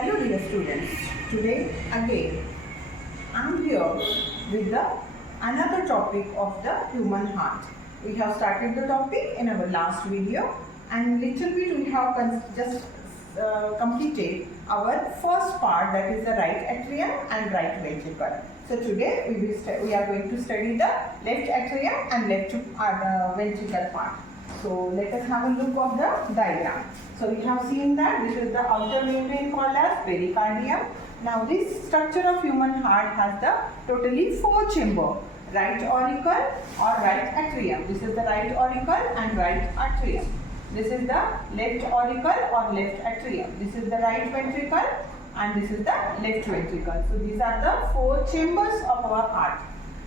Hello dear students, today again I am here with another topic of the human heart. We have started the topic in our last video and little bit we have just completed our first part, that is the right atrium and right ventricle. So today we are going to study the left atrium and left ventricle part. So let us have a look of the diagram. So we have seen that this is the outer membrane called as pericardium. Now this structure of human heart has the totally 4 chamber: right auricle or right atrium. This is the right auricle and right atrium. This is the left auricle or left atrium. This is the right ventricle and this is the left ventricle. So these are the 4 chambers of our heart.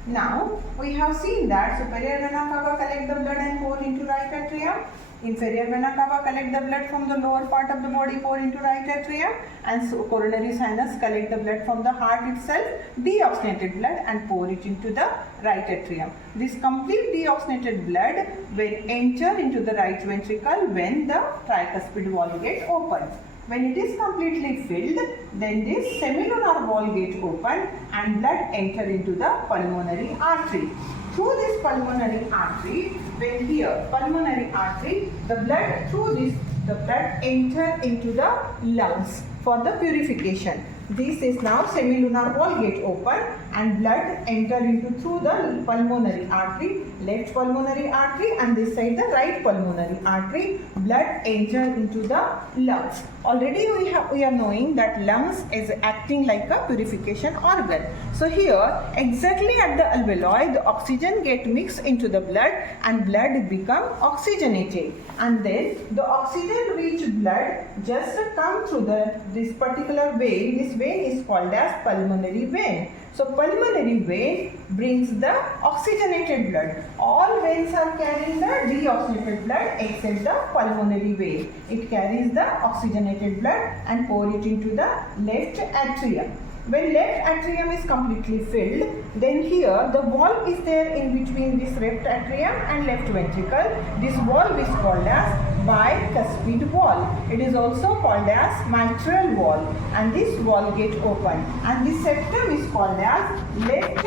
Now we have seen that superior vena cava collect the blood and pour into right atrium. Inferior vena cava collect the blood from the lower part of the body, pour into right atrium, and so coronary sinus collect the blood from the heart itself, deoxygenated blood, and pour it into the right atrium. This complete deoxygenated blood will enter into the right ventricle when the tricuspid wall gets open. When it is completely filled, then this semilunar wall gets open and blood enter into the pulmonary artery. Through this pulmonary artery, when here pulmonary artery, the blood enter into the lungs for the purification. This is now semilunar wall gate open and blood enter into through the pulmonary artery, left pulmonary artery, and this side the right pulmonary artery. Blood enter into the lungs. Already we are knowing that lungs is acting like a purification organ. So here exactly at the alveoli, the oxygen get mixed into the blood and blood become oxygenated, and then the oxygen rich blood just come through this particular vein. This vein is called as pulmonary vein. So pulmonary vein brings the oxygenated blood. All veins are carrying the deoxygenated blood except the pulmonary vein. It carries the oxygenated blood and pour it into the left atrium. When left atrium is completely filled, then here the wall is there in between this left atrium and left ventricle. This wall is called as bicuspid wall. It is also called as mitral wall, and this wall gets open, and this septum is called as left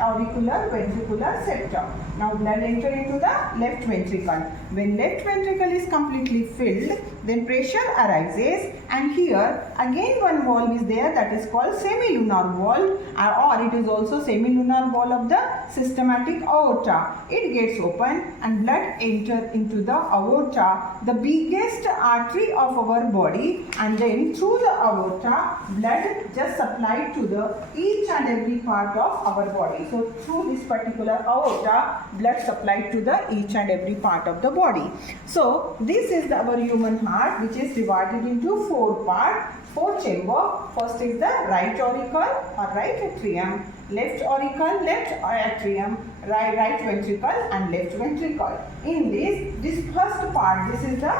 auricular ventricular septum. Now blood enter into the left ventricle. When left ventricle is completely filled, then pressure arises, and here again one wall is there, that is called semilunar wall, or it is also semilunar wall of the systematic aorta. It gets open and blood enter into the aorta, the biggest artery of our body, and then through the aorta blood just supplied to the each and every part of our body. So through this particular aorta blood supplied to the each and every part of the body. So this is our human heart, which is divided into 4 parts, 4 chamber. First is the right auricle or right atrium, left auricle, left atrium, right ventricle and left ventricle. In this first part, this is the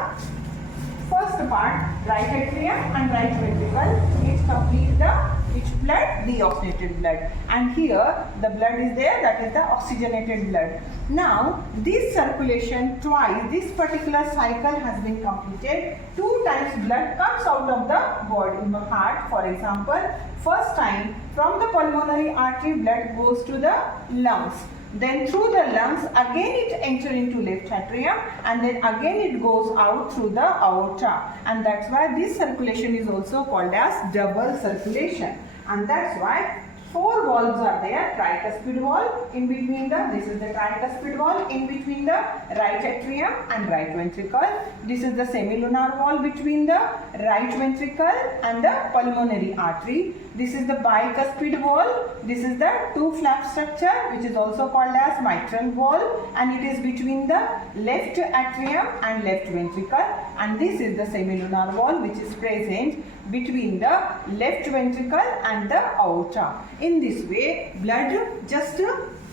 first part, right atrium and right ventricle. It completes the blood, deoxygenated blood, and here the blood is there, that is the oxygenated blood. Now this circulation twice, this particular cycle has been completed. 2 times blood comes out of the body, in the heart. For example, first time from the pulmonary artery blood goes to the lungs. Then through the lungs again it enters into left atrium, and then again it goes out through the aorta, and that's why this circulation is also called as double circulation. And that's why 4 valves are there: tricuspid wall in between this is the tricuspid wall in between the right atrium and right ventricle. This is the semilunar wall between the right ventricle and the pulmonary artery. This is the bicuspid wall. This is the 2 flap structure, which is also called as mitral wall, and it is between the left atrium and left ventricle. And this is the semilunar wall, which is present between the left ventricle and the aorta. In this way, blood just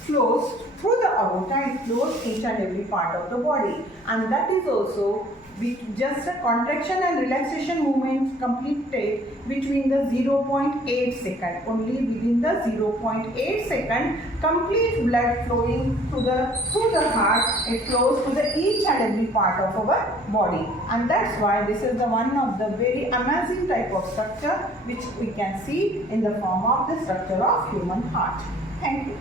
flows through the aorta. It flows each and every part of the body, and that is also with just a contraction and relaxation movement completed between the 0.8 second. Only within the 0.8 second, complete blood flowing through the heart. It flows to the each and every part of our body, and that's why this is the one of the very amazing type of structure which we can see in the form of the structure of human heart. Thank you.